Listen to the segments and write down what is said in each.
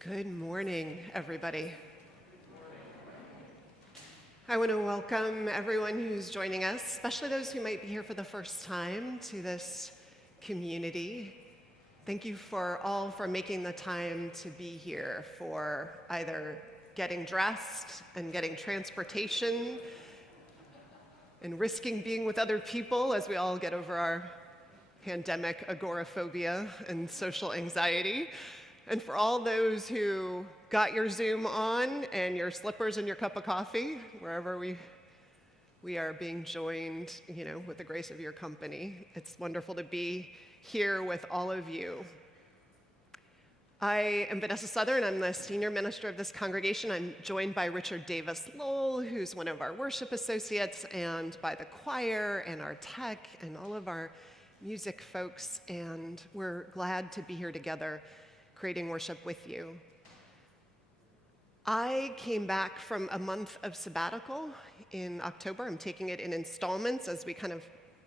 Good morning, everybody. I want to welcome everyone who's joining us, especially those who might be here for the first time, to this community. Thank you for making the time to be here, for either getting dressed and getting transportation and risking being with other people as we all get over our pandemic agoraphobia and social anxiety. And for all those who got your Zoom on and your slippers and your cup of coffee, wherever we are being joined, with the grace of your company. It's wonderful to be here with all of you. I am Vanessa Southern. I'm the senior minister of this congregation. I'm joined by Richard Davis-Lowell, who's one of our worship associates, and by the choir and our tech and all of our music folks. And we're glad to be here together, creating worship with you. I came back from a month of sabbatical in October. I'm taking it in installments as we kind of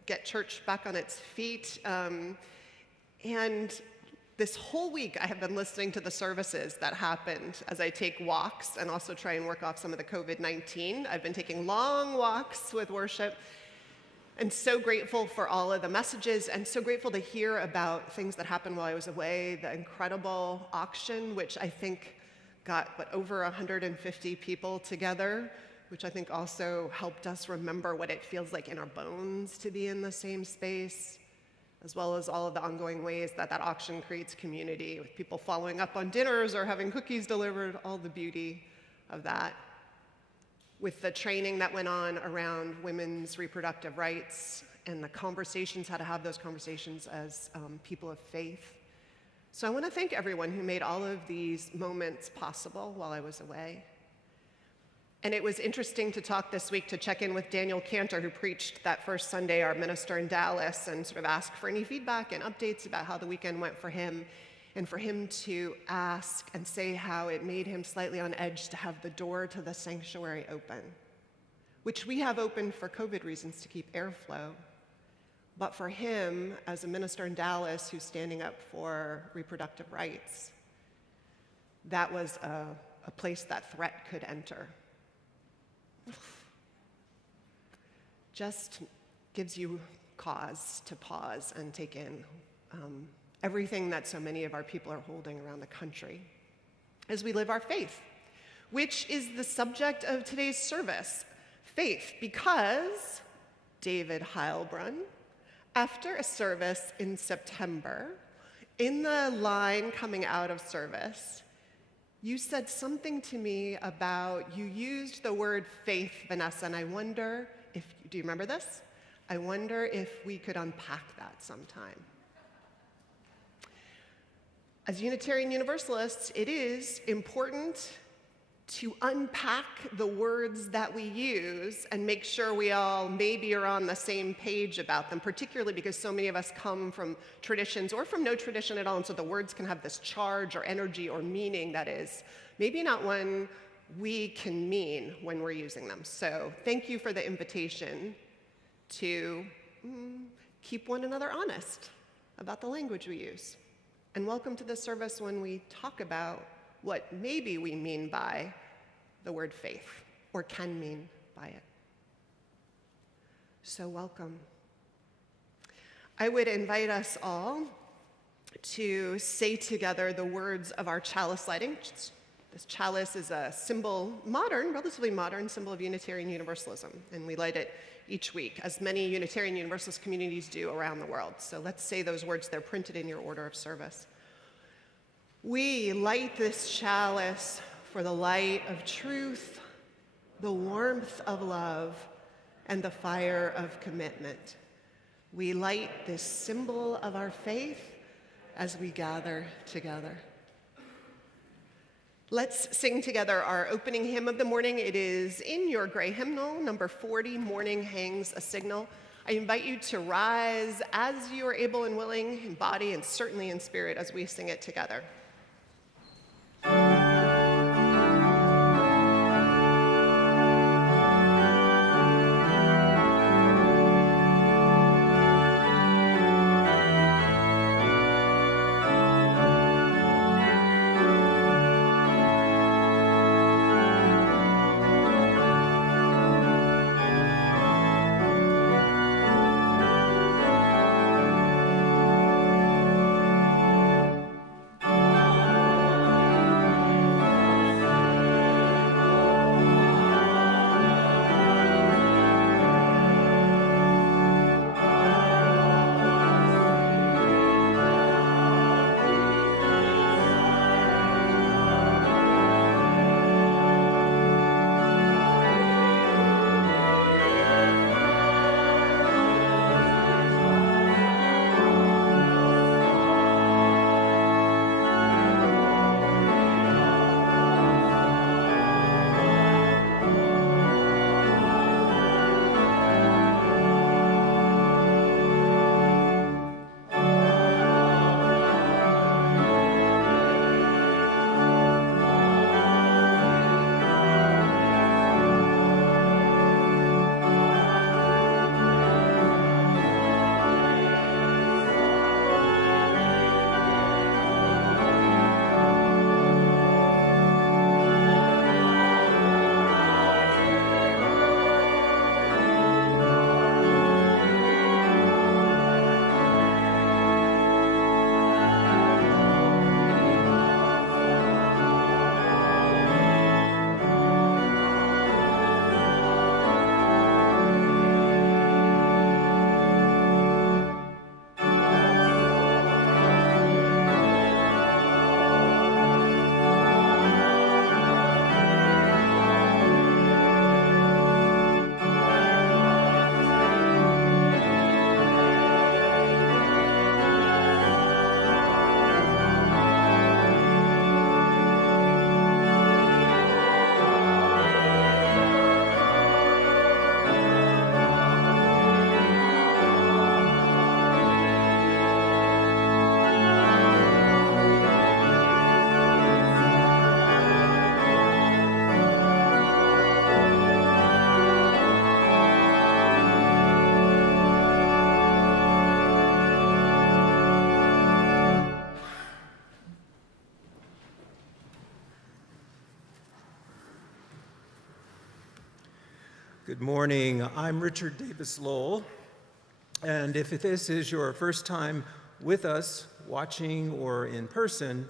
get church back on its feet. And this whole week I have been listening to the services that happened as I take walks and also try and work off some of the COVID-19. I've been taking long walks with worship. And so grateful for all of the messages, and so grateful to hear about things that happened while I was away. The incredible auction, which I think got over 150 people together, which I think also helped us remember what it feels like in our bones to be in the same space, as well as all of the ongoing ways that auction creates community, with people following up on dinners or having cookies delivered, all the beauty of that. With the training that went on around women's reproductive rights and the conversations, how to have those conversations as people of faith. So I want to thank everyone who made all of these moments possible while I was away. And it was interesting to talk this week, to check in with Daniel Cantor, who preached that first Sunday, our minister in Dallas, and sort of ask for any feedback and updates about how the weekend went for him. And for him to ask and say how it made him slightly on edge to have the door to the sanctuary open, which we have open for COVID reasons to keep airflow. But for him, as a minister in Dallas who's standing up for reproductive rights, that was a place that threat could enter. Just gives you cause to pause and take in everything that so many of our people are holding around the country as we live our faith, which is the subject of today's service. Faith, because David Heilbrunn, after a service in September, in the line coming out of service, you said something to me about, you used the word faith, Vanessa, and I wonder if, do you remember this? I wonder if we could unpack that sometime. As Unitarian Universalists, it is important to unpack the words that we use and make sure we all maybe are on the same page about them, particularly because so many of us come from traditions or from no tradition at all, and so the words can have this charge or energy or meaning that is maybe not one we can mean when we're using them. So thank you for the invitation to keep one another honest about the language we use. And welcome to the service when we talk about what maybe we mean by the word faith, or can mean by it. So welcome. I would invite us all to say together the words of our chalice lighting. This chalice is a symbol, relatively modern symbol of Unitarian Universalism, and we light it each week, as many Unitarian Universalist communities do around the world. So let's say those words. They're printed in your order of service. We light this chalice for the light of truth, the warmth of love, and the fire of commitment. We light this symbol of our faith as we gather together. Let's sing together our opening hymn of the morning. It is in your gray hymnal, number 40, Morning Hangs a Signal. I invite you to rise as you are able and willing, in body and certainly in spirit, as we sing it together. Good morning. I'm Richard Davis-Lowell, and if this is your first time with us, watching or in person,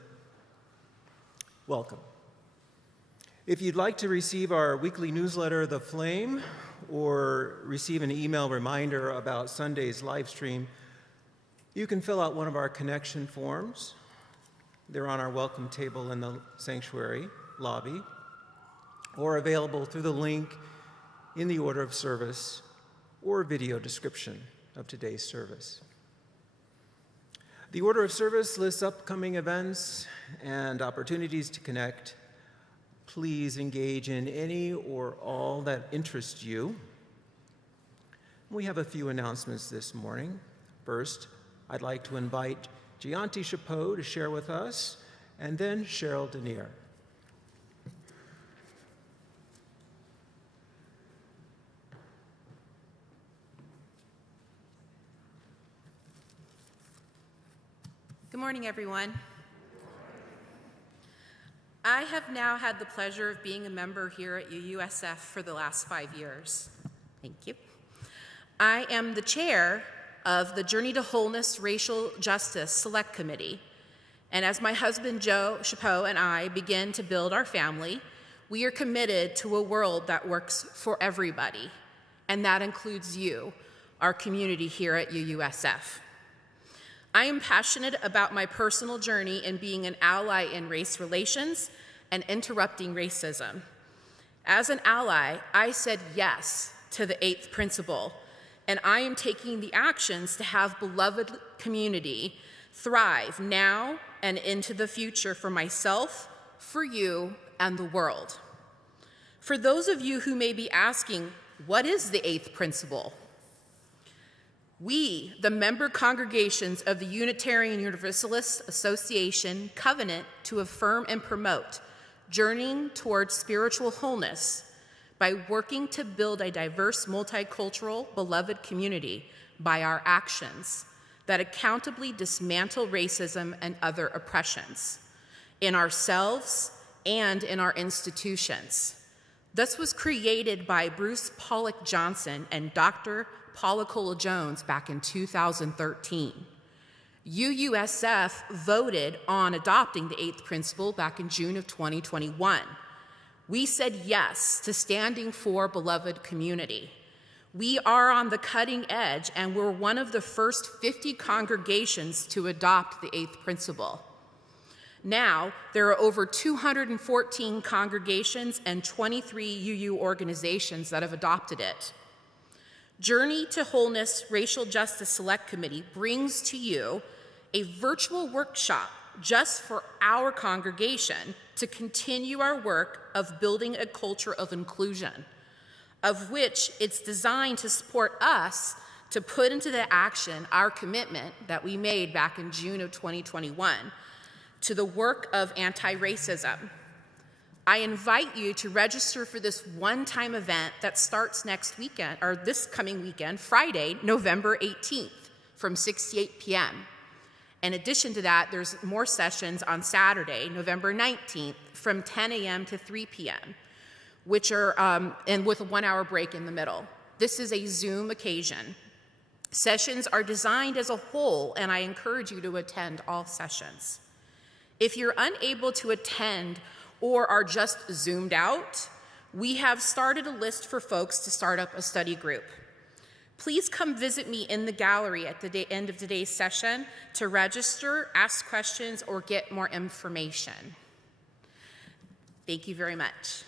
welcome. If you'd like to receive our weekly newsletter, The Flame, or receive an email reminder about Sunday's live stream, you can fill out one of our connection forms. They're on our welcome table in the sanctuary lobby, or available through the link in the order of service or video description of today's service. The order of service lists upcoming events and opportunities to connect. Please engage in any or all that interests you. We have a few announcements this morning. First, I'd like to invite Gianti Chapot to share with us, and then Cheryl Denier. Good morning, everyone. I have now had the pleasure of being a member here at UUSF for the last 5 years. Thank you. I am the chair of the Journey to Wholeness Racial Justice Select Committee. And as my husband, Joe Chapot, and I begin to build our family, we are committed to a world that works for everybody. And that includes you, our community here at UUSF. I am passionate about my personal journey in being an ally in race relations and interrupting racism. As an ally, I said yes to the 8th principle, and I am taking the actions to have beloved community thrive now and into the future for myself, for you, and the world. For those of you who may be asking, what is the 8th principle? We, the member congregations of the Unitarian Universalist Association, covenant to affirm and promote journeying towards spiritual wholeness by working to build a diverse, multicultural, beloved community by our actions that accountably dismantle racism and other oppressions in ourselves and in our institutions. This was created by Bruce Pollock Johnson and Dr. Paula Cola-Jones back in 2013. UUSF voted on adopting the 8th principle back in June of 2021. We said yes to standing for beloved community. We are on the cutting edge, and we're one of the first 50 congregations to adopt the 8th principle. Now, there are over 214 congregations and 23 UU organizations that have adopted it. Journey to Wholeness Racial Justice Select Committee brings to you a virtual workshop just for our congregation to continue our work of building a culture of inclusion, of which it's designed to support us to put into the action our commitment that we made back in June of 2021 to the work of anti-racism. I invite you to register for this one-time event that starts next weekend, or this coming weekend, Friday, November 18th, from 6 to 8 p.m. In addition to that, there's more sessions on Saturday, November 19th, from 10 a.m. to 3 p.m., which are, and with a 1-hour break in the middle. This is a Zoom occasion. Sessions are designed as a whole, and I encourage you to attend all sessions. If you're unable to attend or are just zoomed out, we have started a list for folks to start up a study group. Please come visit me in the gallery at the end of today's session to register, ask questions, or get more information. Thank you very much.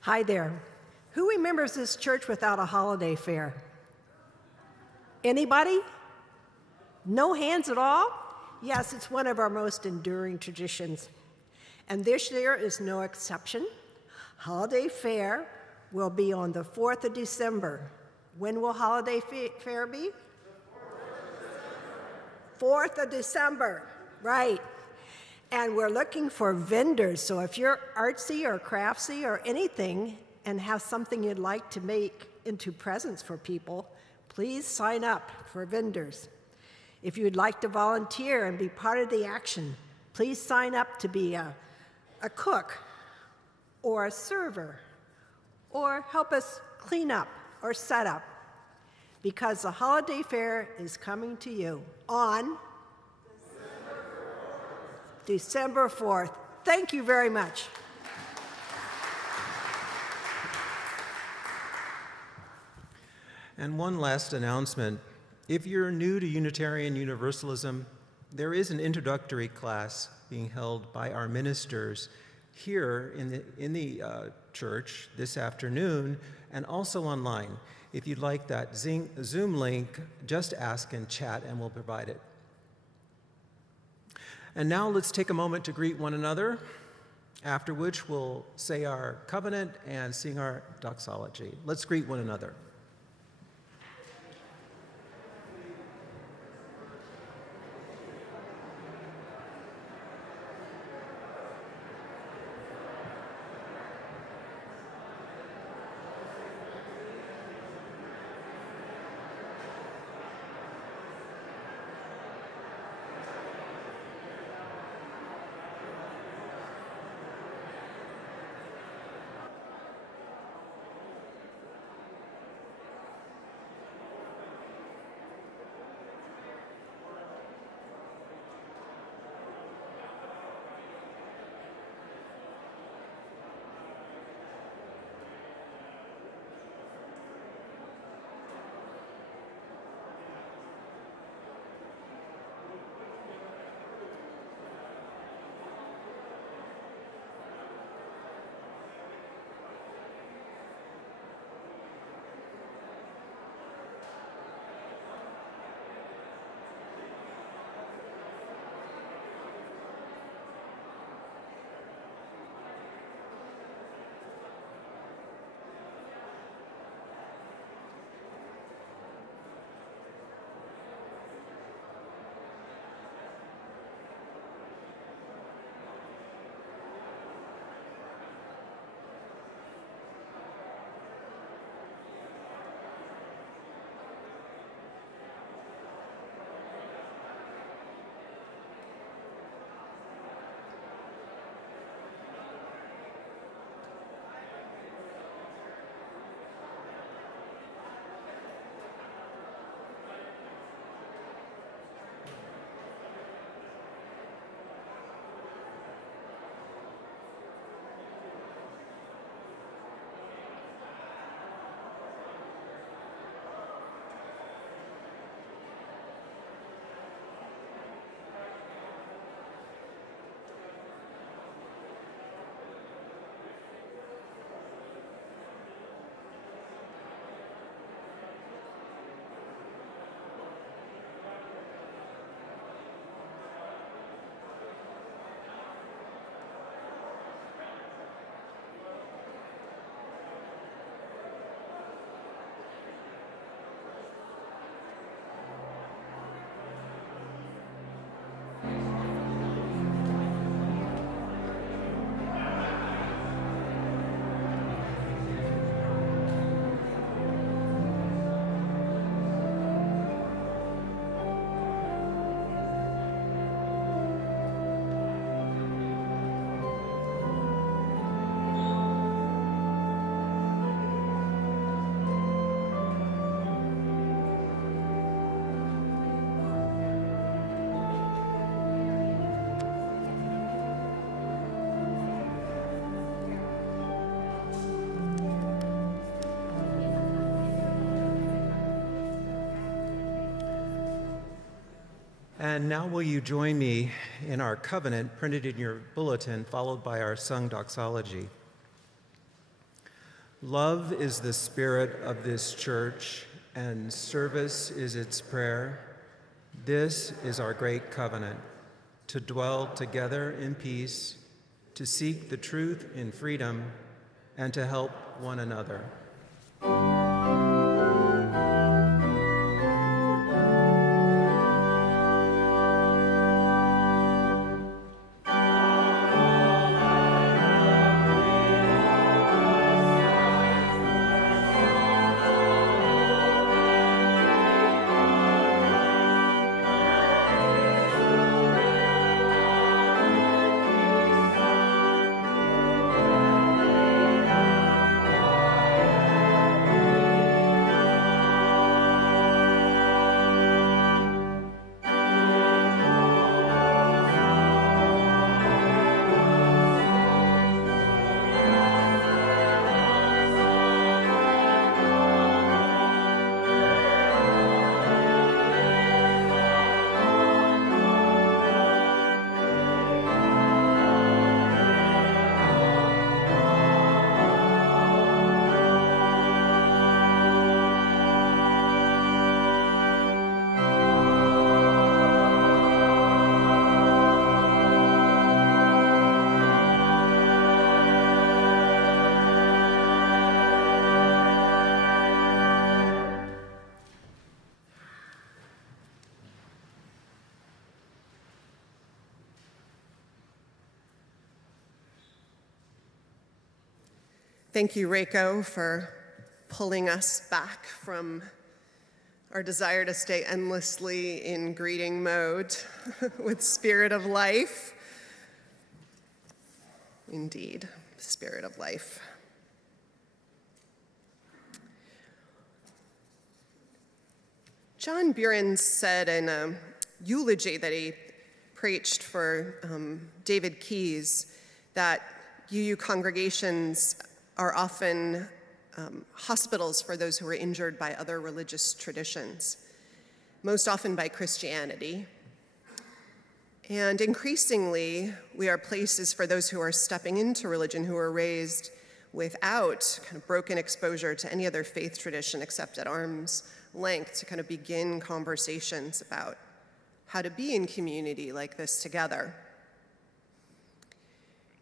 Hi there. Who remembers this church without a holiday fair? Anybody? No hands at all? Yes, it's one of our most enduring traditions. And this year is no exception. Holiday fair will be on the 4th of December. When will holiday fair be? 4th of December, right. And we're looking for vendors, so if you're artsy or craftsy or anything and have something you'd like to make into presents for people, please sign up for vendors. If you'd like to volunteer and be part of the action, please sign up to be a cook or a server or help us clean up or set up, because the holiday fair is coming to you on December 4th. Thank you very much. And one last announcement. If you're new to Unitarian Universalism, there is an introductory class being held by our ministers here in the church this afternoon and also online. If you'd like that Zoom link, just ask in chat and we'll provide it. And now let's take a moment to greet one another, after which we'll say our covenant and sing our doxology. Let's greet one another. And now will you join me in our covenant printed in your bulletin, followed by our sung doxology. Love is the spirit of this church, and service is its prayer. This is our great covenant, to dwell together in peace, to seek the truth in freedom, and to help one another. Thank you, Reiko, for pulling us back from our desire to stay endlessly in greeting mode with Spirit of Life. Indeed, Spirit of Life. John Buren said in a eulogy that he preached for David Keyes that UU congregations are often hospitals for those who are injured by other religious traditions, most often by Christianity. And increasingly, we are places for those who are stepping into religion, who are raised without kind of broken exposure to any other faith tradition except at arm's length, to kind of begin conversations about how to be in community like this together.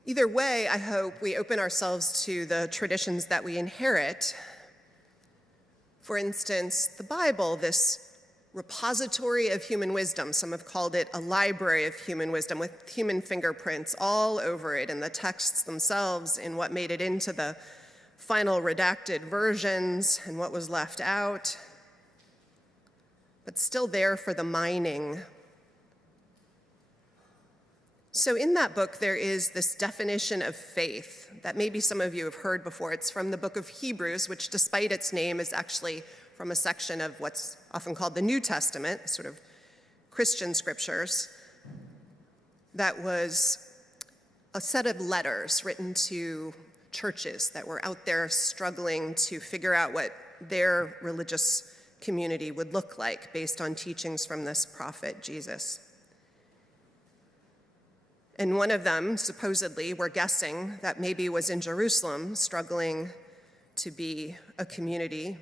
Either way, I hope we open ourselves to the traditions that we inherit. For instance, the Bible, this repository of human wisdom. Some have called it a library of human wisdom with human fingerprints all over it, in the texts themselves, in what made it into the final redacted versions and what was left out, but still there for the mining. So in that book, there is this definition of faith that maybe some of you have heard before. It's from the book of Hebrews, which despite its name is actually from a section of what's often called the New Testament, sort of Christian scriptures. That was a set of letters written to churches that were out there struggling to figure out what their religious community would look like based on teachings from this prophet, Jesus. And one of them, supposedly, we're guessing that maybe was in Jerusalem, struggling to be a community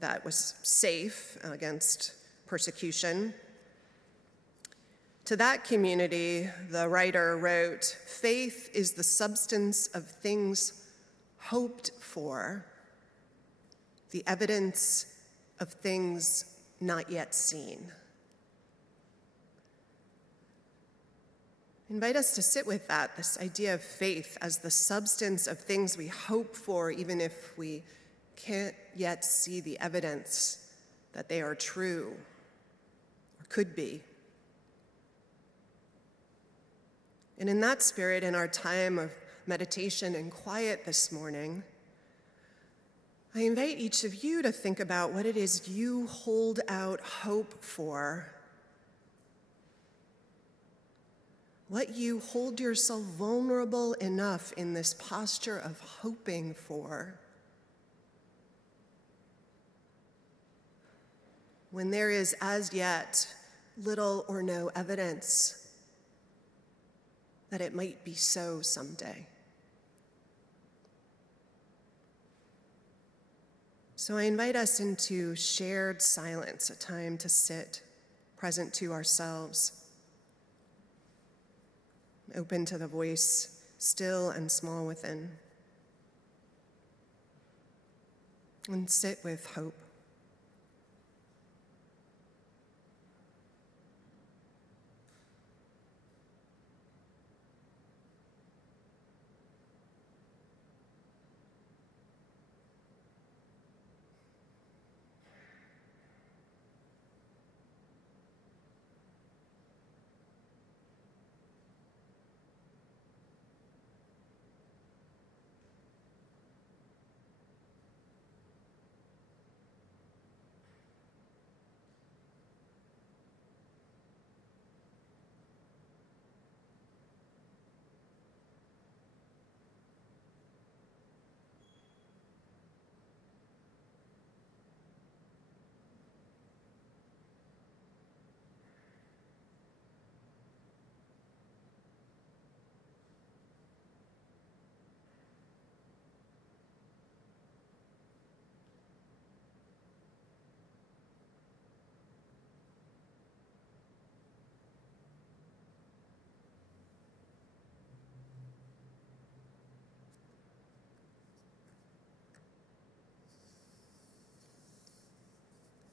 that was safe against persecution. To that community, the writer wrote, "Faith is the substance of things hoped for, the evidence of things not yet seen." I invite us to sit with that, this idea of faith as the substance of things we hope for, even if we can't yet see the evidence that they are true or could be. And in that spirit, in our time of meditation and quiet this morning, I invite each of you to think about what it is you hold out hope for, what you hold yourself vulnerable enough in this posture of hoping for, when there is as yet little or no evidence that it might be so someday. So I invite us into shared silence, a time to sit present to ourselves, open to the voice still and small within, and sit with hope.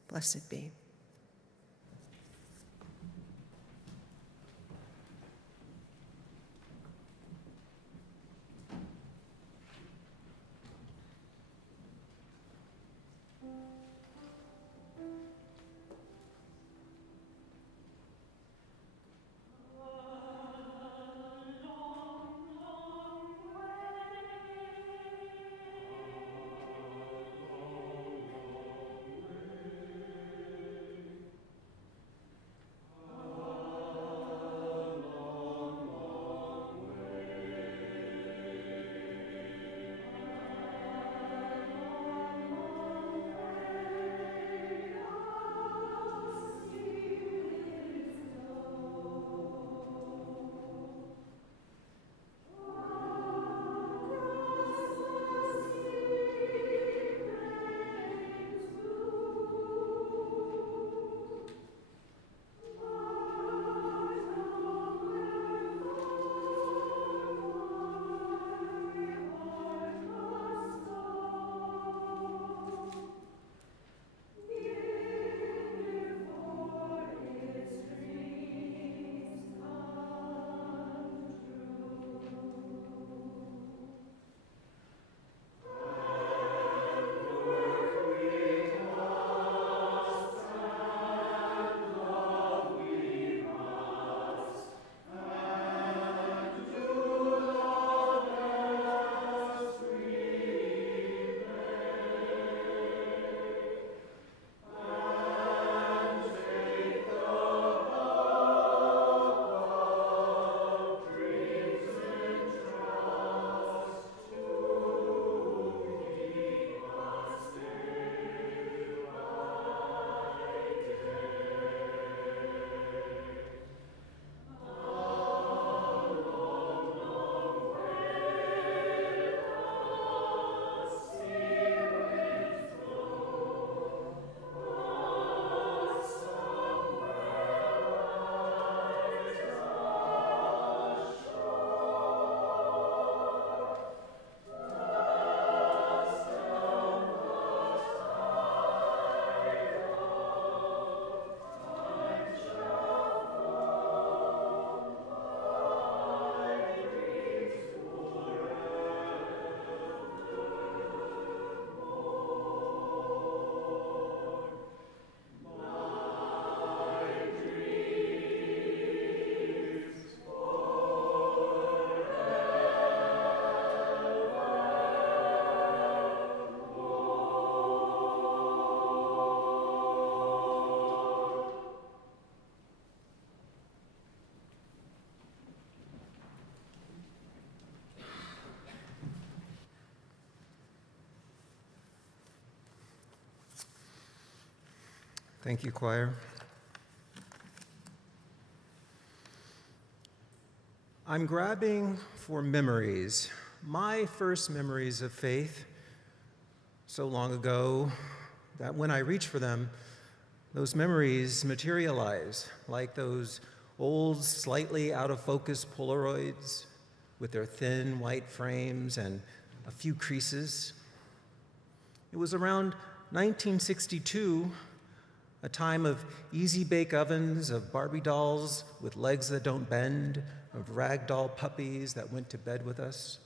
Blessed be. Thank you, choir. I'm grabbing for memories, my first memories of faith, so long ago that when I reach for them, those memories materialize like those old, slightly out of focus Polaroids with their thin white frames and a few creases. It was around 1962, a time of easy bake ovens, of Barbie dolls with legs that don't bend, of ragdoll puppies that went to bed with us.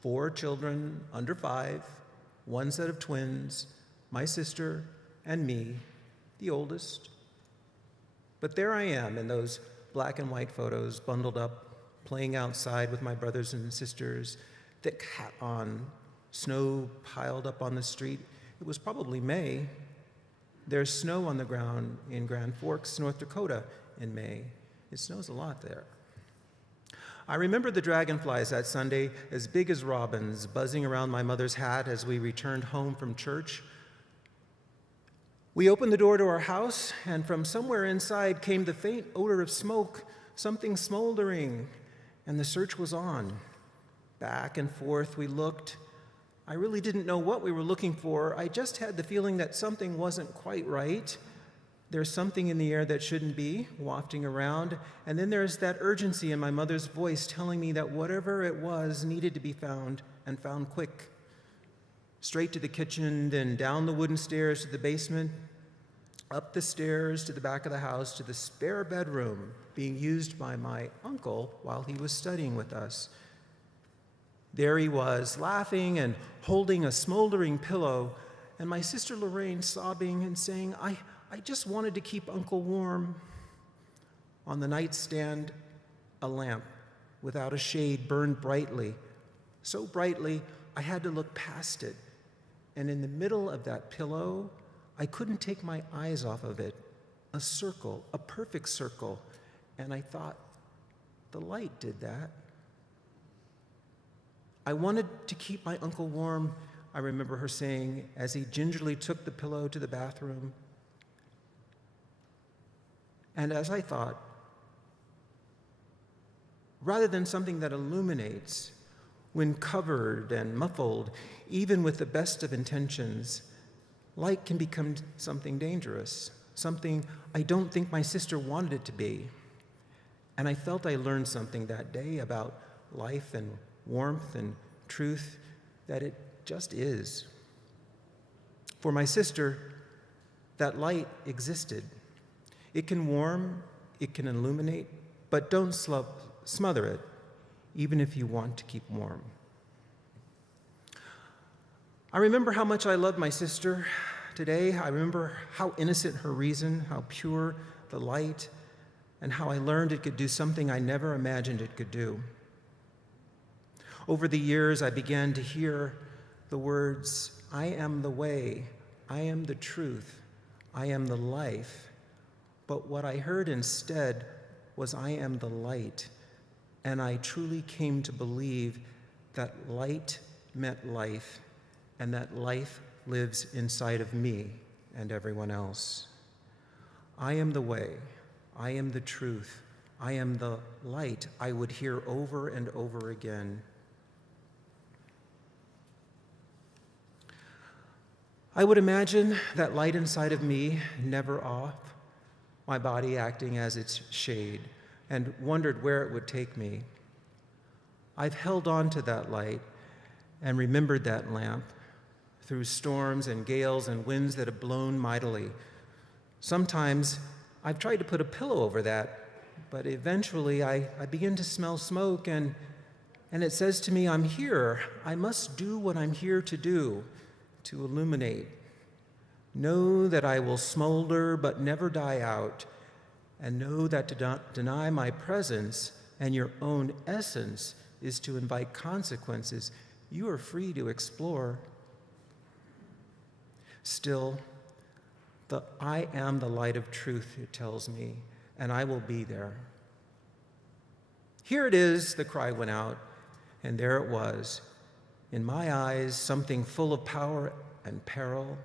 4 children under 5, 1 set of twins, my sister and me, the oldest. But there I am in those black and white photos, bundled up, playing outside with my brothers and sisters, thick hat on, snow piled up on the street. It was probably May. There's snow on the ground in Grand Forks, North Dakota in May. It snows a lot there. I remember the dragonflies that Sunday, as big as robins, buzzing around my mother's hat as we returned home from church. We opened the door to our house, and from somewhere inside came the faint odor of smoke, something smoldering, and the search was on. Back and forth we looked. I really didn't know what we were looking for. I just had the feeling that something wasn't quite right. There's something in the air that shouldn't be, wafting around, and then there's that urgency in my mother's voice telling me that whatever it was needed to be found, and found quick. Straight to the kitchen, then down the wooden stairs to the basement, up the stairs to the back of the house to the spare bedroom being used by my uncle while he was studying with us. There he was, laughing and holding a smoldering pillow, and my sister Lorraine sobbing and saying, I just wanted to keep Uncle warm. On the nightstand, a lamp without a shade burned brightly, so brightly I had to look past it. And in the middle of that pillow, I couldn't take my eyes off of it. A circle, a perfect circle. And I thought, the light did that. I wanted to keep my uncle warm, I remember her saying, as he gingerly took the pillow to the bathroom. And as I thought, rather than something that illuminates, when covered and muffled, even with the best of intentions, light can become something dangerous, something I don't think my sister wanted it to be. And I felt I learned something that day about life and warmth and truth, that it just is. For my sister, that light existed. It can warm, it can illuminate, but don't smother it, even if you want to keep warm. I remember how much I loved my sister today. I remember how innocent her reason, how pure the light, and how I learned it could do something I never imagined it could do. Over the years, I began to hear the words, I am the way, I am the truth, I am the life. But what I heard instead was, I am the light. And I truly came to believe that light meant life, and that life lives inside of me and everyone else. I am the way, I am the truth, I am the light, I would hear over and over again. I would imagine that light inside of me, never off, my body acting as its shade, and wondered where it would take me. I've held on to that light and remembered that lamp through storms and gales and winds that have blown mightily. Sometimes I've tried to put a pillow over that, but eventually I begin to smell smoke, and it says to me, I'm here. I must do what I'm here to do, to illuminate. Know that I will smolder but never die out, and know that to deny my presence and your own essence is to invite consequences you are free to explore. Still, I am the light of truth, it tells me, and I will be there. Here it is, the cry went out, and there it was. In my eyes, something full of power and peril,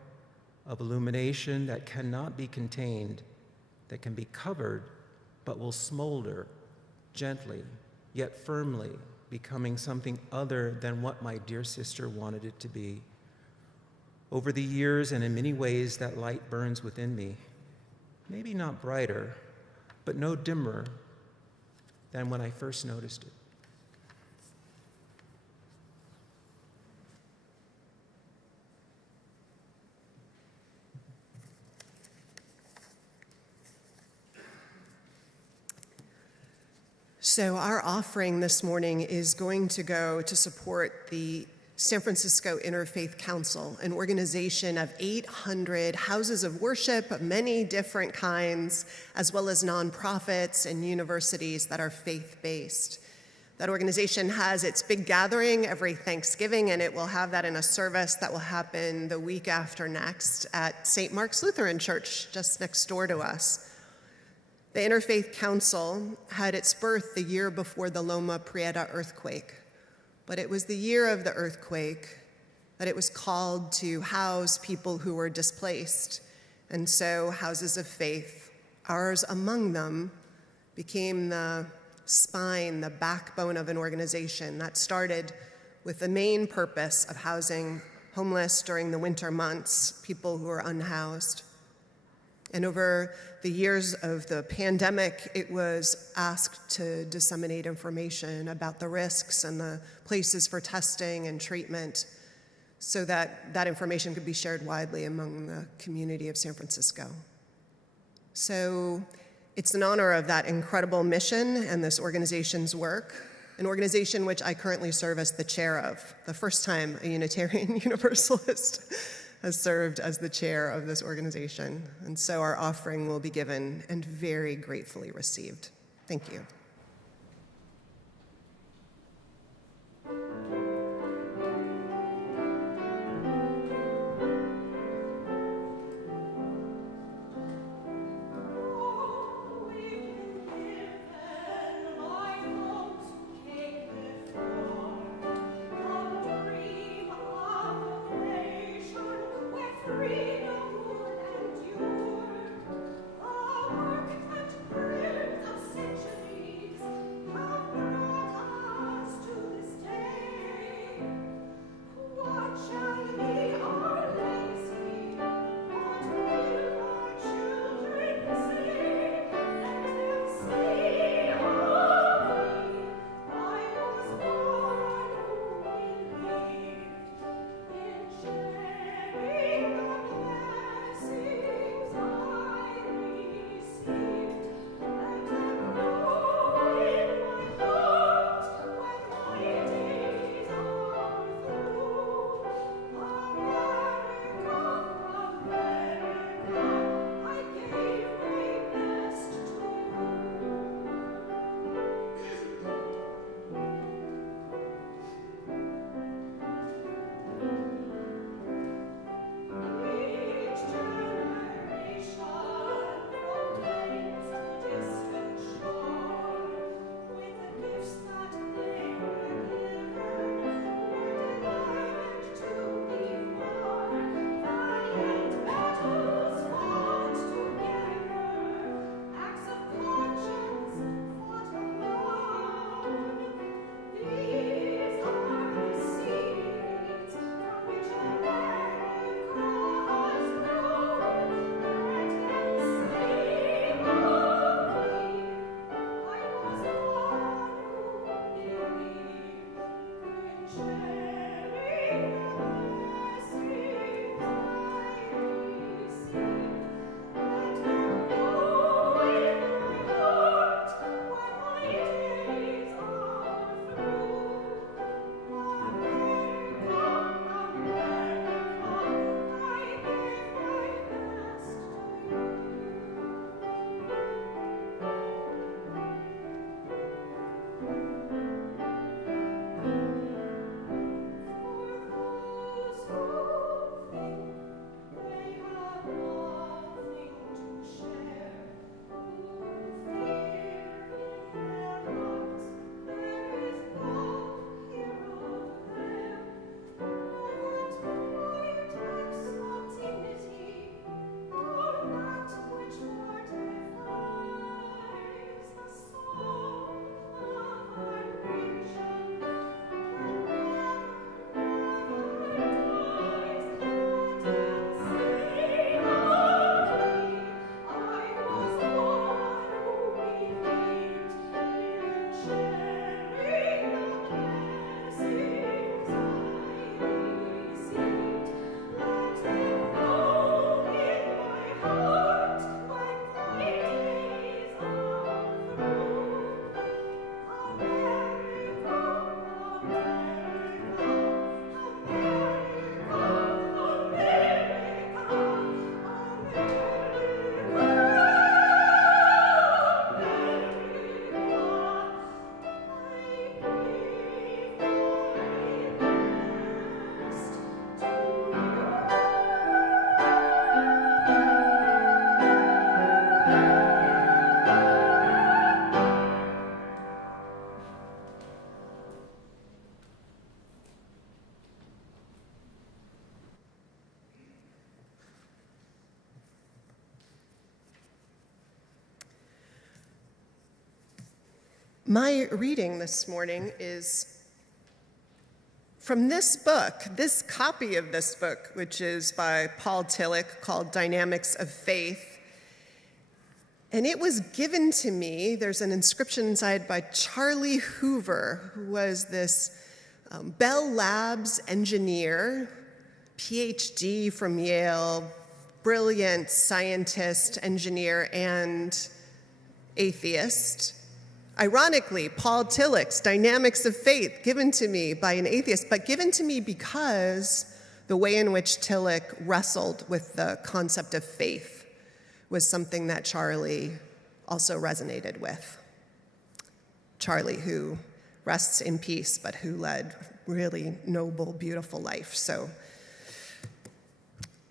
of illumination that cannot be contained, that can be covered, but will smolder gently, yet firmly, becoming something other than what my dear sister wanted it to be. Over the years and in many ways, that light burns within me. Maybe not brighter, but no dimmer than when I first noticed it. So our offering this morning is going to go to support the San Francisco Interfaith Council, an organization of 800 houses of worship of many different kinds, as well as nonprofits and universities that are faith-based. That organization has its big gathering every Thanksgiving, and it will have that in a service that will happen the week after next at St. Mark's Lutheran Church, just next door to us. The Interfaith Council had its birth the year before the Loma Prieta earthquake, but it was the year of the earthquake that it was called to house people who were displaced. And so houses of faith, ours among them, became the spine, the backbone of an organization that started with the main purpose of housing homeless during the winter months, people who were unhoused. And over the years of the pandemic, it was asked to disseminate information about the risks and the places for testing and treatment so that that information could be shared widely among the community of San Francisco. So it's in honor of that incredible mission and this organization's work, an organization which I currently serve as the chair of, the first time a Unitarian Universalist has served as the chair of this organization. And so our offering will be given and very gratefully received. Thank you. Freedom would endure, a work and print of centuries. My reading this morning is from this book, this copy of this book, which is by Paul Tillich, called Dynamics of Faith. And it was given to me, there's an inscription inside, by Charlie Hoover, who was this Bell Labs engineer, PhD from Yale, brilliant scientist, engineer, and atheist. Ironically, Paul Tillich's Dynamics of Faith, given to me by an atheist, but given to me because the way in which Tillich wrestled with the concept of faith was something that Charlie also resonated with. Charlie, who rests in peace, but who led really noble, beautiful life. So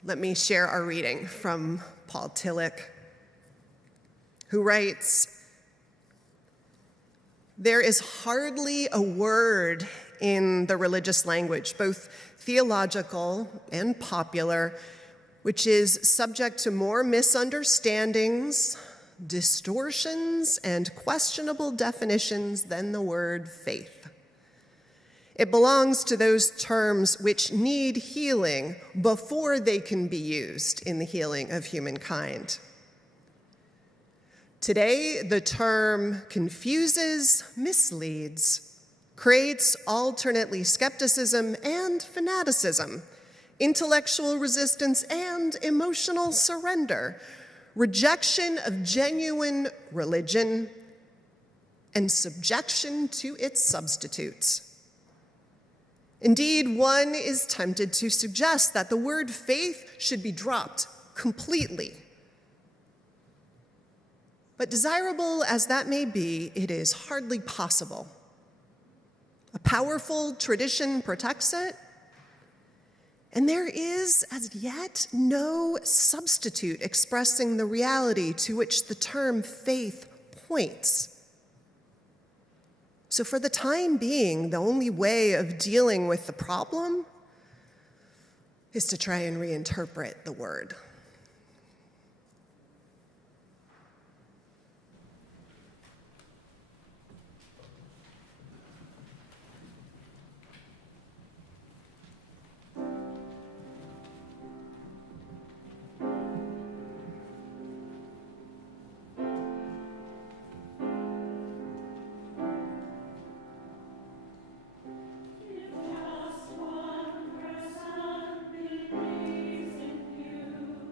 let me share our reading from Paul Tillich, who writes, "There is hardly a word in the religious language, both theological and popular, which is subject to more misunderstandings, distortions, and questionable definitions than the word faith. It belongs to those terms which need healing before they can be used in the healing of humankind. Today, the term confuses, misleads, creates alternately skepticism and fanaticism, intellectual resistance and emotional surrender, rejection of genuine religion, and subjection to its substitutes. Indeed, one is tempted to suggest that the word faith should be dropped completely. But desirable as that may be, it is hardly possible. A powerful tradition protects it, and there is as yet no substitute expressing the reality to which the term faith points. So for the time being, the only way of dealing with the problem is to try and reinterpret the word." Just one person believes in you.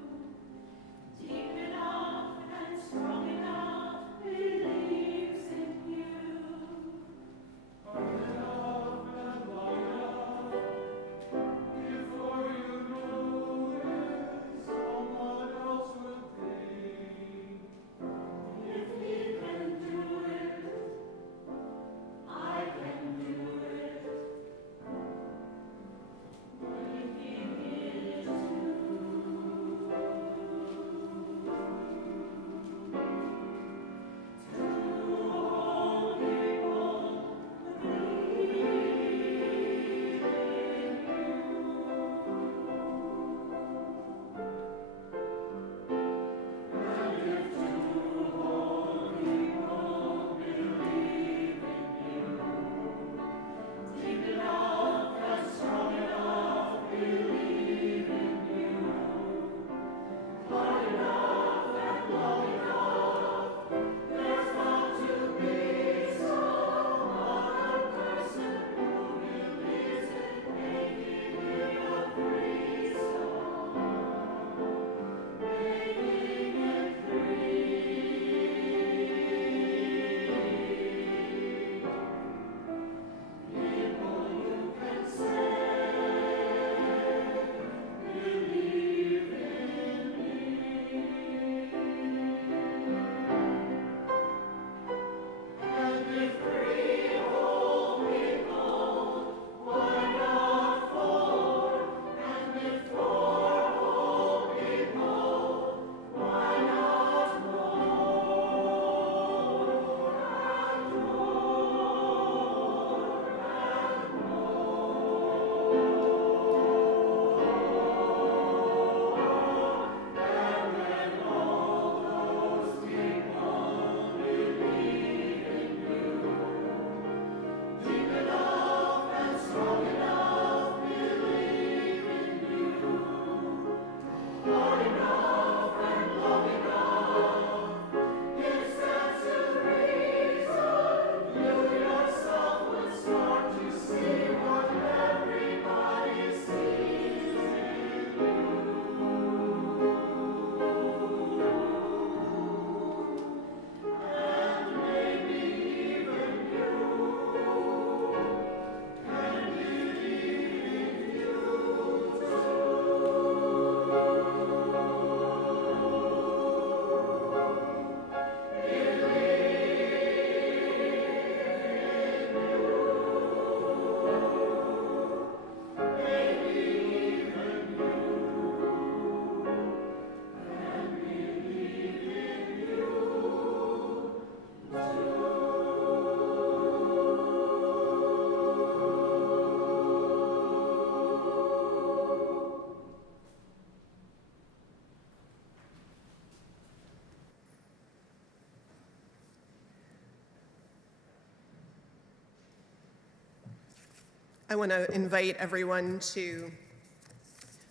I want to invite everyone to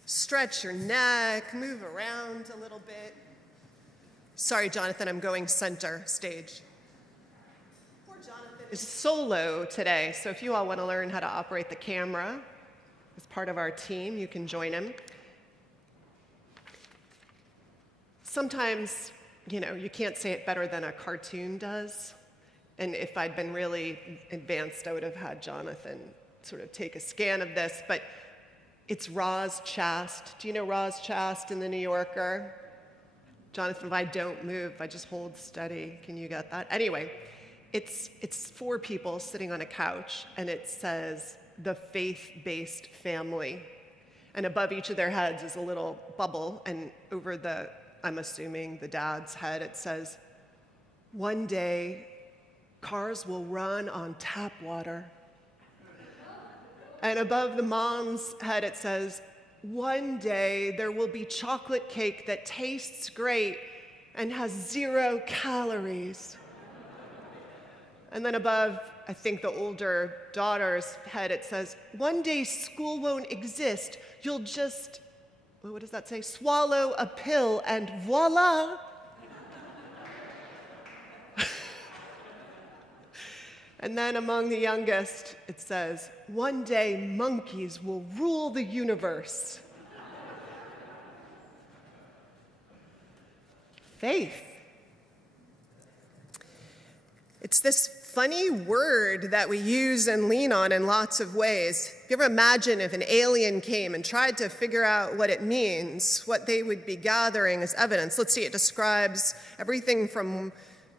stretch your neck, move around a little bit. Sorry, Jonathan, I'm going center stage. Poor Jonathan is solo today, so if you all want to learn how to operate the camera as part of our team, you can join him. Sometimes, you can't say it better than a cartoon does. And if I'd been really advanced, I would have had Jonathan sort of take a scan of this, but it's Roz Chast. Do you know Roz Chast in The New Yorker? Jonathan, if I don't move, if I just hold steady, can you get that? Anyway, it's 4 people sitting on a couch, and it says, the faith-based family. And above each of their heads is a little bubble, and over the, I'm assuming, the dad's head, it says, one day, cars will run on tap water. And above the mom's head, it says, one day there will be chocolate cake that tastes great and has 0 calories. And then above, I think the older daughter's head, it says, one day school won't exist. You'll just, what does that say? Swallow a pill and voila. And then among the youngest, it says, one day monkeys will rule the universe. Faith. It's this funny word that we use and lean on in lots of ways. You ever imagine if an alien came and tried to figure out what it means, what they would be gathering as evidence? Let's see, it describes everything from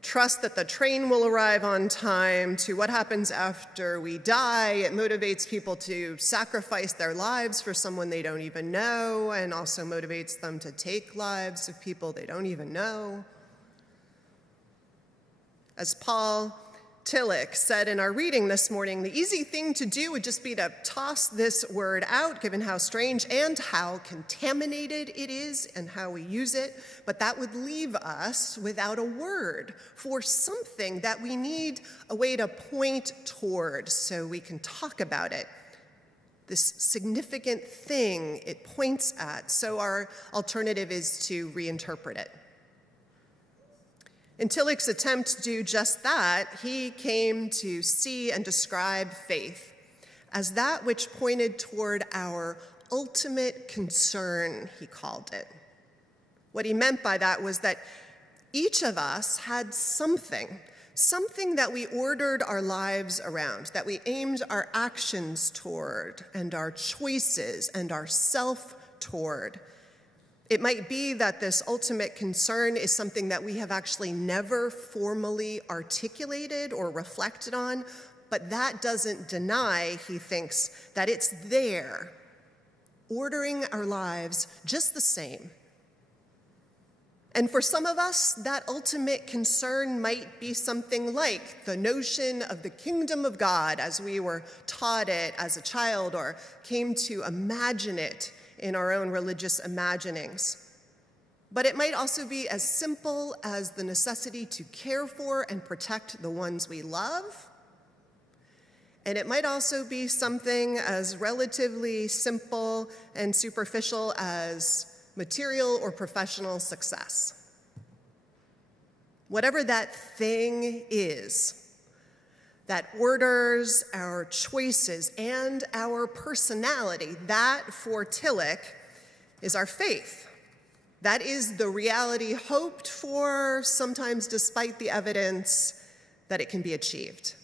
trust that the train will arrive on time to what happens after we die. It motivates people to sacrifice their lives for someone they don't even know, and also motivates them to take lives of people they don't even know. As Paul Tillich said in our reading this morning, the easy thing to do would just be to toss this word out, given how strange and how contaminated it is and how we use it, but that would leave us without a word for something that we need a way to point toward so we can talk about it, this significant thing it points at. So our alternative is to reinterpret it. In Tillich's attempt to do just that, he came to see and describe faith as that which pointed toward our ultimate concern, he called it. What he meant by that was that each of us had something that we ordered our lives around, that we aimed our actions toward, and our choices and our self toward. It might be that this ultimate concern is something that we have actually never formally articulated or reflected on, but that doesn't deny, he thinks, that it's there, ordering our lives just the same. And for some of us, that ultimate concern might be something like the notion of the kingdom of God as we were taught it as a child or came to imagine it in our own religious imaginings. But it might also be as simple as the necessity to care for and protect the ones we love. And it might also be something as relatively simple and superficial as material or professional success. Whatever that thing is, that orders our choices and our personality, that for Tillich is our faith. That is the reality hoped for, sometimes despite the evidence that it can be achieved.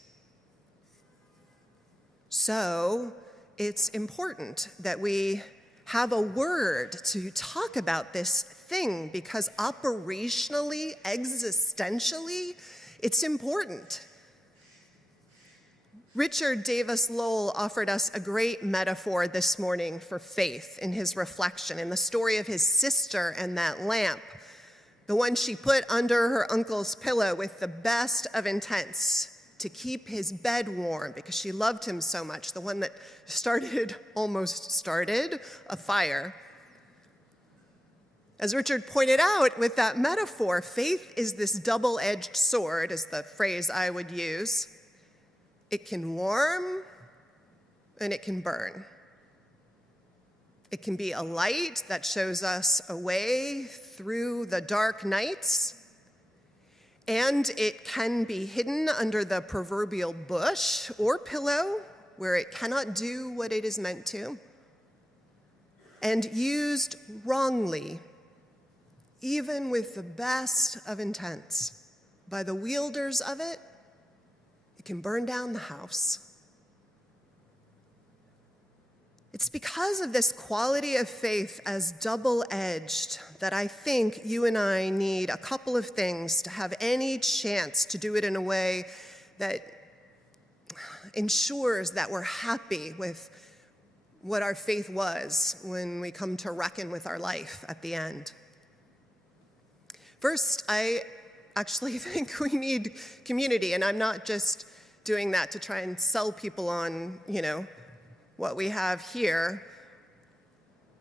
So it's important that we have a word to talk about this thing because operationally, existentially, it's important. Richard Davis-Lowell offered us a great metaphor this morning for faith in his reflection, in the story of his sister and that lamp, the one she put under her uncle's pillow with the best of intents to keep his bed warm because she loved him so much, the one that almost started a fire. As Richard pointed out with that metaphor, faith is this double-edged sword, is the phrase I would use. It can warm and it can burn. It can be a light that shows us a way through the dark nights, and it can be hidden under the proverbial bush or pillow where it cannot do what it is meant to. And used wrongly, even with the best of intents, by the wielders of it, it can burn down the house. It's because of this quality of faith as double-edged that I think you and I need a couple of things to have any chance to do it in a way that ensures that we're happy with what our faith was when we come to reckon with our life at the end. First, I actually think we need community, and I'm not just doing that to try and sell people on, what we have here.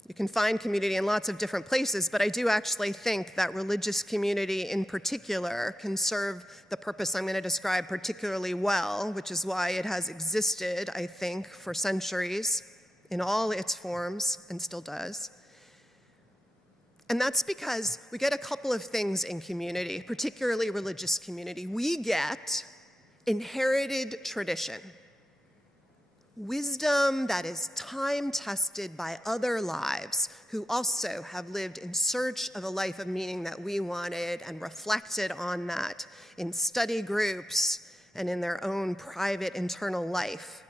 You can find community in lots of different places, but I do actually think that religious community in particular can serve the purpose I'm going to describe particularly well, which is why it has existed, I think, for centuries in all its forms and still does. And that's because we get a couple of things in community, particularly religious community. We get inherited tradition. Wisdom that is time-tested by other lives who also have lived in search of a life of meaning that we wanted and reflected on that in study groups and in their own private internal life.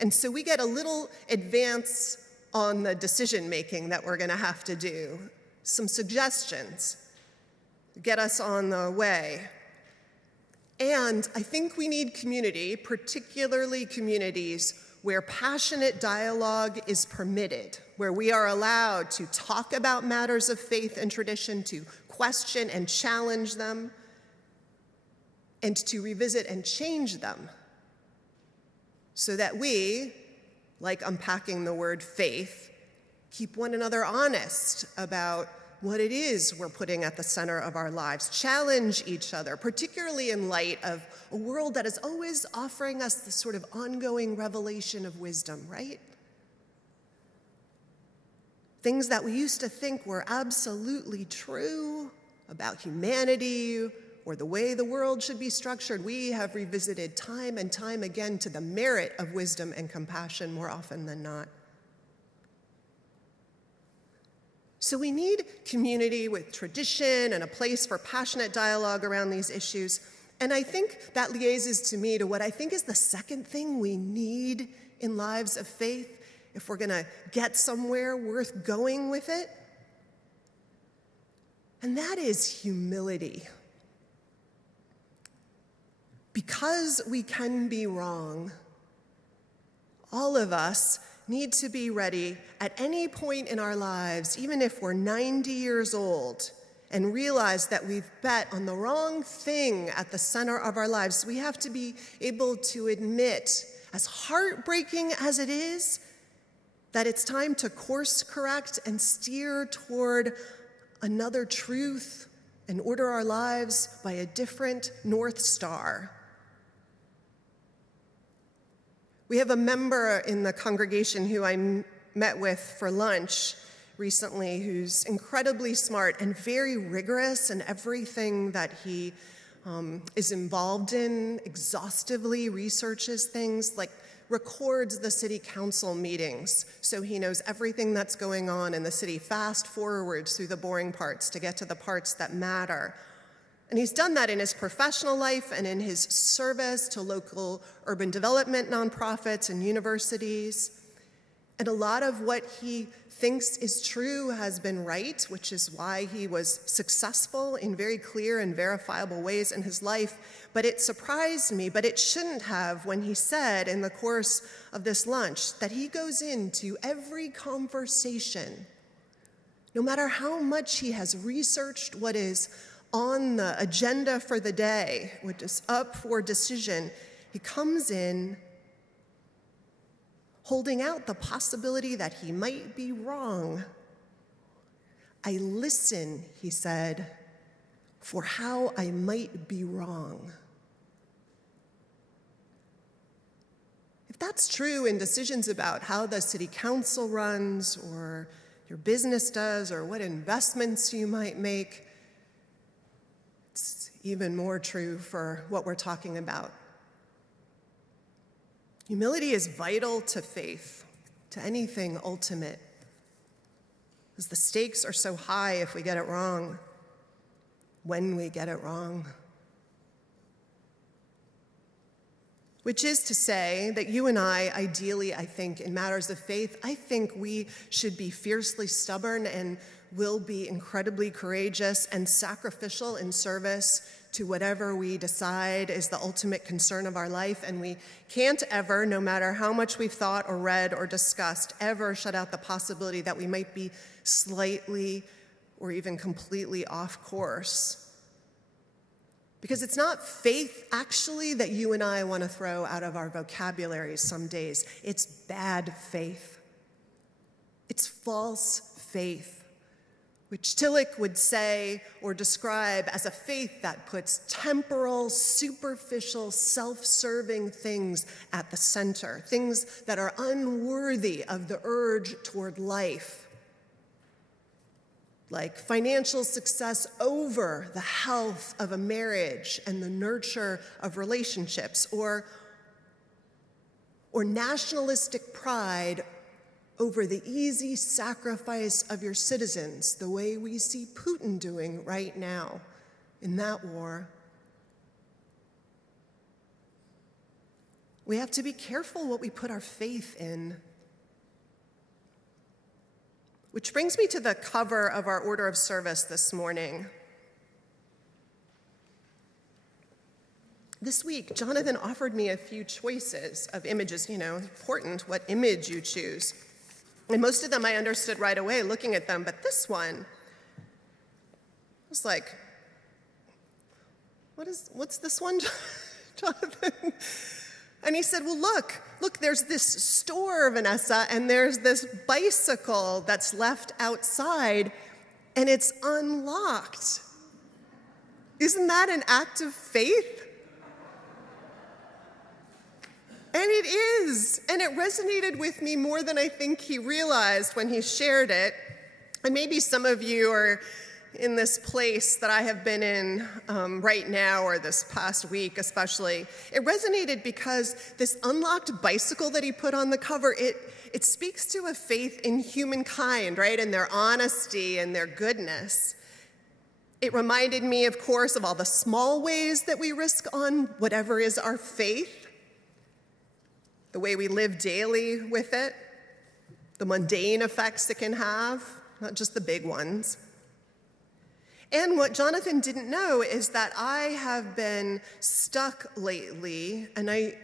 And so we get a little advance on the decision-making that we're going to have to do, some suggestions, get us on the way. And I think we need community, particularly communities where passionate dialogue is permitted, where we are allowed to talk about matters of faith and tradition, to question and challenge them, and to revisit and change them, so that we, like unpacking the word faith, keep one another honest about what it is we're putting at the center of our lives, challenge each other, particularly in light of a world that is always offering us this sort of ongoing revelation of wisdom, right? Things that we used to think were absolutely true about humanity or the way the world should be structured, we have revisited time and time again to the merit of wisdom and compassion more often than not. So we need community with tradition and a place for passionate dialogue around these issues. And I think that liaises to me to what I think is the second thing we need in lives of faith if we're going to get somewhere worth going with it. And that is humility. Because we can be wrong, all of us need to be ready at any point in our lives, even if we're 90 years old, and realize that we've bet on the wrong thing at the center of our lives. We have to be able to admit, as heartbreaking as it is, that it's time to course correct and steer toward another truth and order our lives by a different North Star. We have a member in the congregation who I met with for lunch recently who's incredibly smart and very rigorous in everything that he is involved in, exhaustively researches things, like records the city council meetings so he knows everything that's going on in the city, fast forwards through the boring parts to get to the parts that matter. And he's done that in his professional life and in his service to local urban development nonprofits and universities. And a lot of what he thinks is true has been right, which is why he was successful in very clear and verifiable ways in his life. But it surprised me, but it shouldn't have, when he said in the course of this lunch that he goes into every conversation, no matter how much he has researched what is on the agenda for the day, which is up for decision, he comes in holding out the possibility that he might be wrong. I listen, he said, for how I might be wrong. if that's true in decisions about how the city council runs or your business does or what investments you might make, it's even more true for what we're talking about. Humility is vital to faith, to anything ultimate, because the stakes are so high if we get it wrong, when we get it wrong. Which is to say that you and I, ideally, I think, in matters of faith, I think we should be fiercely stubborn and will be incredibly courageous and sacrificial in service to whatever we decide is the ultimate concern of our life. And we can't ever, no matter how much we've thought or read or discussed, ever shut out the possibility that we might be slightly or even completely off course. Because it's not faith, actually, that you and I want to throw out of our vocabularies some days. It's bad faith. It's false faith, which Tillich would say or describe as a faith that puts temporal, superficial, self-serving things at the center, things that are unworthy of the urge toward life, like financial success over the health of a marriage and the nurture of relationships, or nationalistic pride over the easy sacrifice of your citizens, the way we see Putin doing right now in that war. We have to be careful what we put our faith in. Which brings me to the cover of our order of service this morning. This week, Jonathan offered me a few choices of images. You know, important what image you choose. And most of them I understood right away looking at them, but this one was like, what's this one, Jonathan? And he said, well, look, there's this store, Vanessa, and there's this bicycle that's left outside, and it's unlocked. Isn't that an act of faith? And it is, and it resonated with me more than I think he realized when he shared it. And maybe some of you are in this place that I have been in right now, or this past week especially. It resonated because this unlocked bicycle that he put on the cover, it speaks to a faith in humankind, right? And their honesty and their goodness. It reminded me, of course, of all the small ways that we risk on whatever is our faith, the way we live daily with it, the mundane effects it can have, not just the big ones. And what Jonathan didn't know is that I have been stuck lately, and I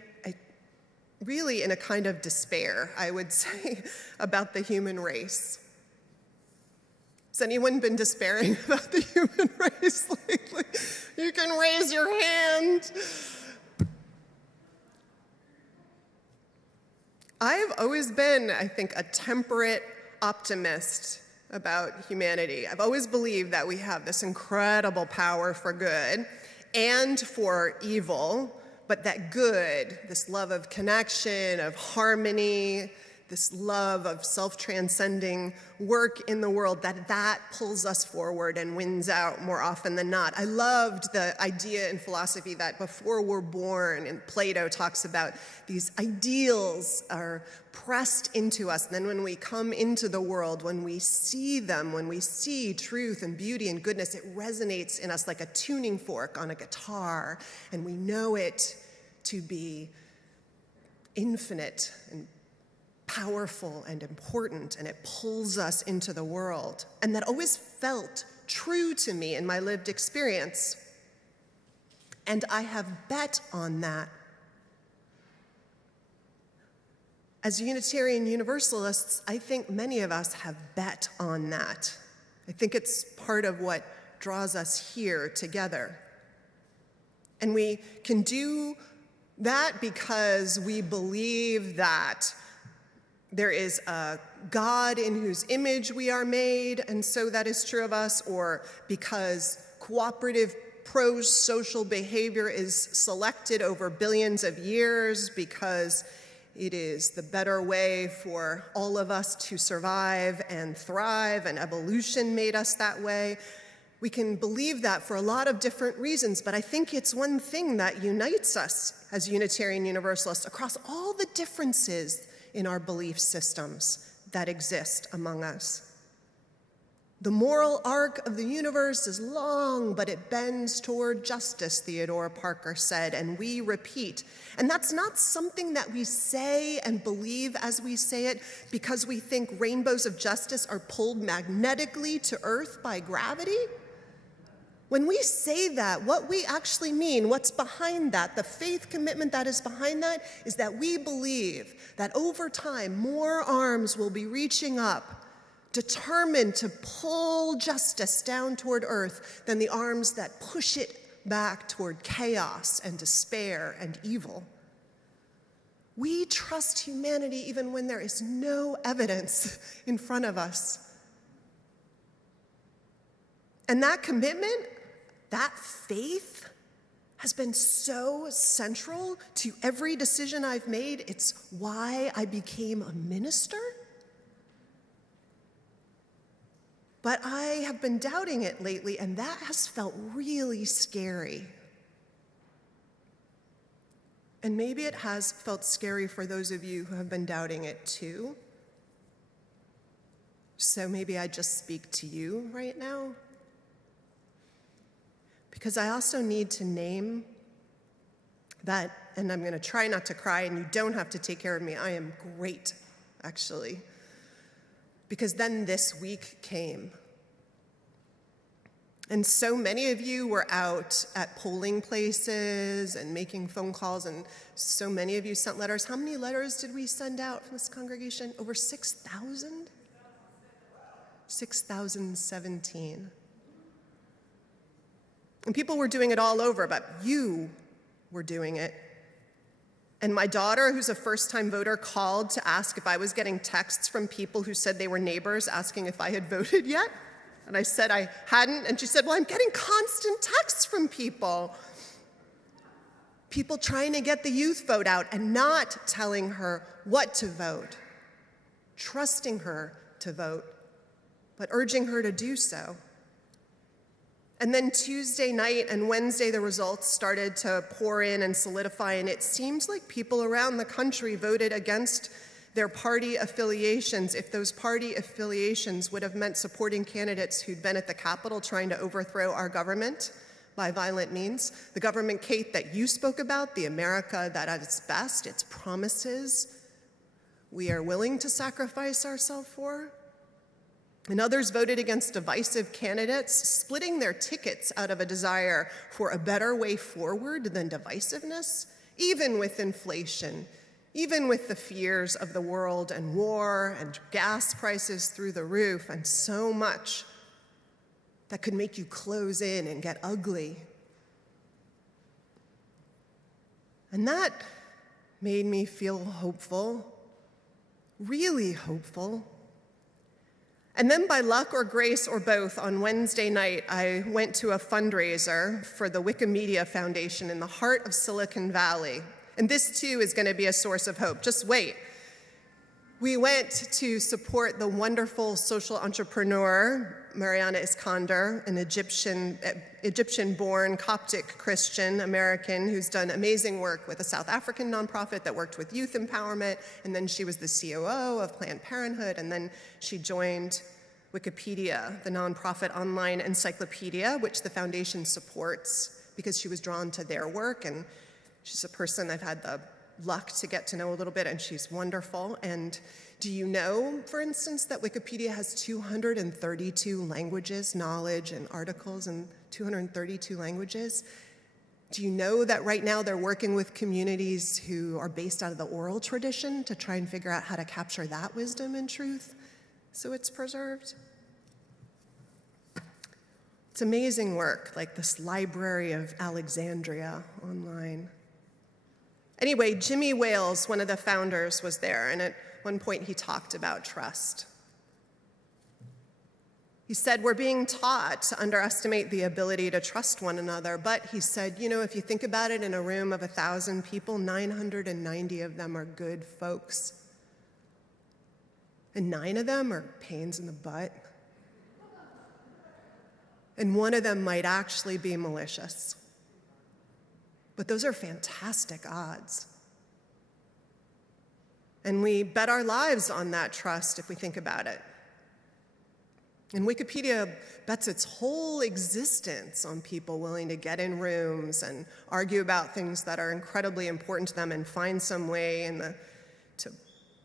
really in a kind of despair, I would say, about the human race. Has anyone been despairing about the human race lately? You can raise your hand. I've always been, I think, a temperate optimist about humanity. I've always believed that we have this incredible power for good and for evil, but that good, this love of connection, of harmony, this love of self-transcending work in the world, that pulls us forward and wins out more often than not. I loved the idea in philosophy that before we're born, and Plato talks about these ideals are pressed into us. And then when we come into the world, when we see them, when we see truth and beauty and goodness, it resonates in us like a tuning fork on a guitar, and we know it to be infinite and powerful and important, and it pulls us into the world. And that always felt true to me in my lived experience. And I have bet on that. As Unitarian Universalists, I think many of us have bet on that. I think it's part of what draws us here together. And we can do that because we believe that there is a God in whose image we are made, and so that is true of us, or because cooperative pro-social behavior is selected over billions of years, because It is the better way for all of us to survive and thrive, and evolution made us that way. We can believe that for a lot of different reasons, but I think it's one thing that unites us as Unitarian Universalists across all the differences in our belief systems that exist among us. The moral arc of the universe is long, but it bends toward justice, Theodore Parker said, and we repeat. And that's not something that we say and believe as we say it because we think rainbows of justice are pulled magnetically to Earth by gravity. When we say that, what we actually mean, what's behind that, the faith commitment that is behind that, is that we believe that over time, more arms will be reaching up, determined to pull justice down toward Earth than the arms that push it back toward chaos and despair and evil. We trust humanity even when there is no evidence in front of us. And that commitment, that faith, has been so central to every decision I've made. It's why I became a minister. But I have been doubting it lately, and that has felt really scary. And maybe it has felt scary for those of you who have been doubting it too. So maybe I just speak to you right now. Because I also need to name that, and I'm going to try not to cry, and you don't have to take care of me. I am great, actually. Because then this week came. And so many of you were out at polling places and making phone calls, and so many of you sent letters. How many letters did we send out from this congregation? Over 6,000? 6,017. And people were doing it all over, but you were doing it. And my daughter, who's a first-time voter, called to ask if I was getting texts from people who said they were neighbors asking if I had voted yet. And I said I hadn't, and she said, well, I'm getting constant texts from people. People trying to get the youth vote out and not telling her what to vote, trusting her to vote, but urging her to do so. And then Tuesday night and Wednesday, the results started to pour in and solidify, and it seems like people around the country voted against their party affiliations if those party affiliations would have meant supporting candidates who'd been at the Capitol trying to overthrow our government by violent means. The government, Kate, that you spoke about, the America that at its best, its promises, we are willing to sacrifice ourselves for. And others voted against divisive candidates, splitting their tickets out of a desire for a better way forward than divisiveness, even with inflation, even with the fears of the world and war and gas prices through the roof and so much that could make you close in and get ugly. And that made me feel hopeful, really hopeful. And then by luck or grace or both, on Wednesday night, I went to a fundraiser for the Wikimedia Foundation in the heart of Silicon Valley. And this, too, is going to be a source of hope. Just wait. We went to support the wonderful social entrepreneur, Mariana Iskander, an Egyptian-born Coptic Christian American who's done amazing work with a South African nonprofit that worked with youth empowerment, and then she was the COO of Planned Parenthood, and then she joined Wikipedia, the nonprofit online encyclopedia, which the foundation supports because she was drawn to their work, and she's a person I've had the luck to get to know a little bit, and she's wonderful. And do you know, for instance, that Wikipedia has 232 languages, knowledge, and articles in 232 languages? Do you know that right now they're working with communities who are based out of the oral tradition to try and figure out how to capture that wisdom and truth so it's preserved? It's amazing work, like this Library of Alexandria online. Anyway, Jimmy Wales, one of the founders, was there, and at one point he talked about trust. He said, we're being taught to underestimate the ability to trust one another. But he said, if you think about it, in a room of 1,000 people, 990 of them are good folks. And 9 of them are pains in the butt. And 1 of them might actually be malicious. But those are fantastic odds. And we bet our lives on that trust if we think about it. And Wikipedia bets its whole existence on people willing to get in rooms and argue about things that are incredibly important to them and find some way to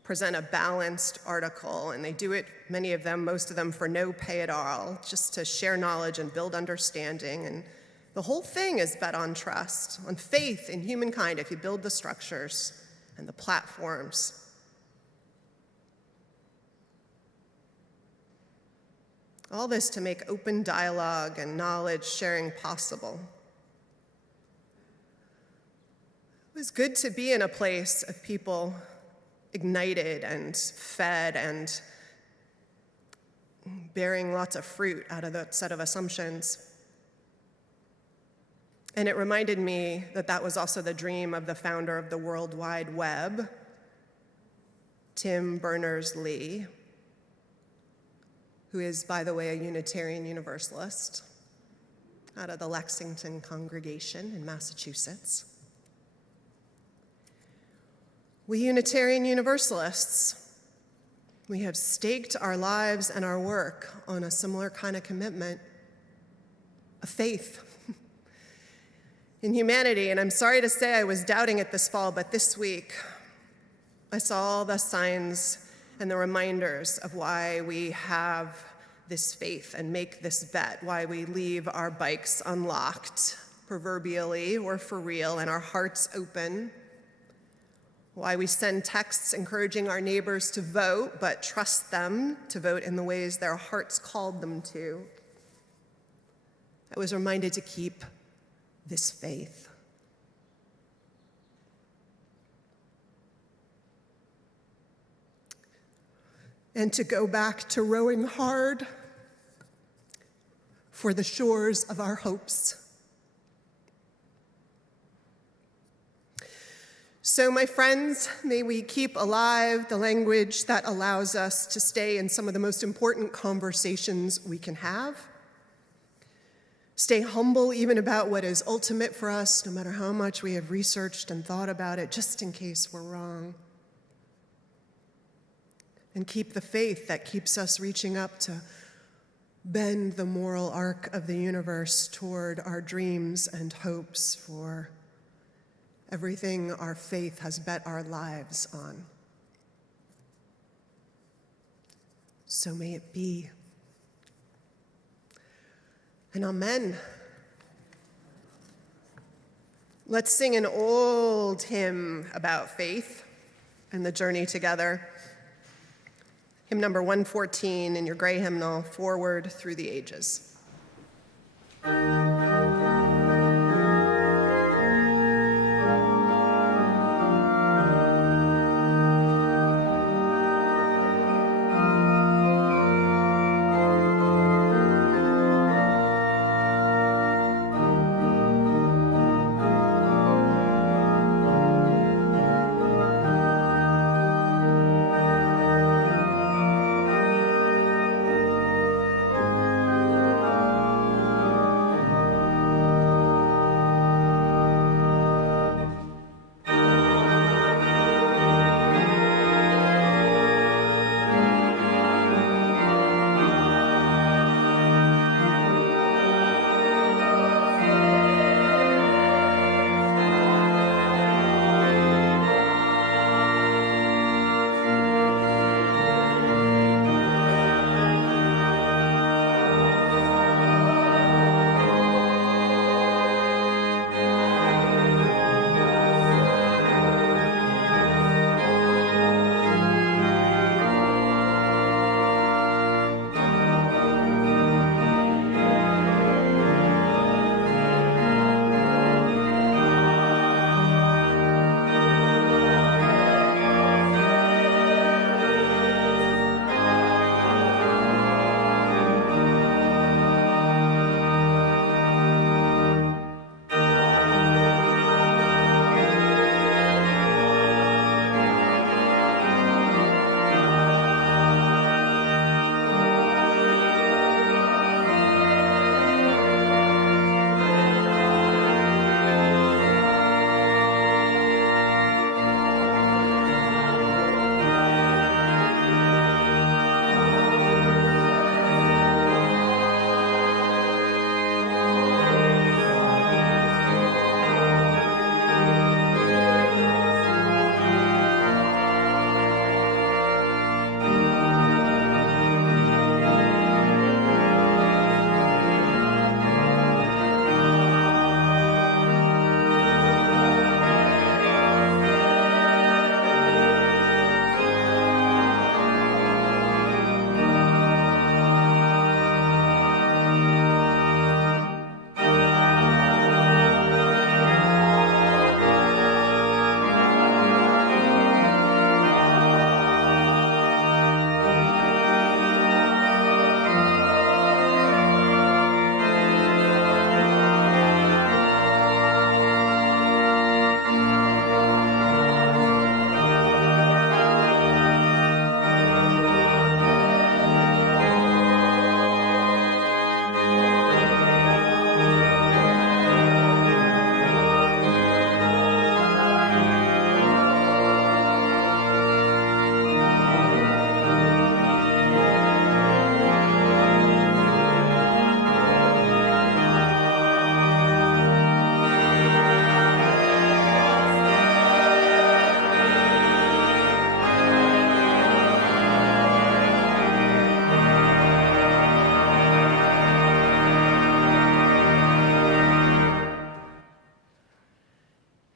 present a balanced article. And they do it, many of them, most of them, for no pay at all, just to share knowledge and build understanding. And the whole thing is bet on trust, on faith in humankind if you build the structures and the platforms. All this to make open dialogue and knowledge sharing possible. It was good to be in a place of people ignited and fed and bearing lots of fruit out of that set of assumptions. And it reminded me that that was also the dream of the founder of the World Wide Web, Tim Berners-Lee, who is, by the way, a Unitarian Universalist out of the Lexington congregation in Massachusetts. We Unitarian Universalists, we have staked our lives and our work on a similar kind of commitment, a faith in humanity. And I'm sorry to say I was doubting it this fall, but this week I saw all the signs and the reminders of why we have this faith and make this bet, why we leave our bikes unlocked, proverbially or for real, and our hearts open, why we send texts encouraging our neighbors to vote, but trust them to vote in the ways their hearts called them to. I was reminded to keep this faith. And to go back to rowing hard for the shores of our hopes. So, my friends, may we keep alive the language that allows us to stay in some of the most important conversations we can have. Stay humble even about what is ultimate for us, no matter how much we have researched and thought about it, just in case we're wrong. And keep the faith that keeps us reaching up to bend the moral arc of the universe toward our dreams and hopes for everything our faith has bet our lives on. So may it be. And amen. Let's sing an old hymn about faith and the journey together. Hymn number 114 in your gray hymnal, Forward Through the Ages.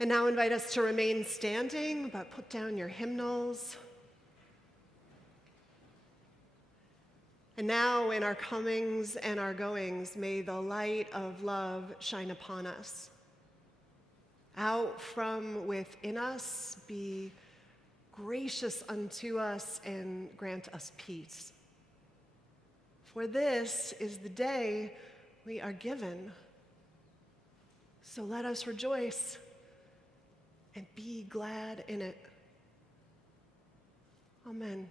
And now invite us to remain standing, but put down your hymnals. And now, in our comings and our goings, may the light of love shine upon us. Out from within us, be gracious unto us and grant us peace. For this is the day we are given. So let us rejoice and be glad in it. Amen.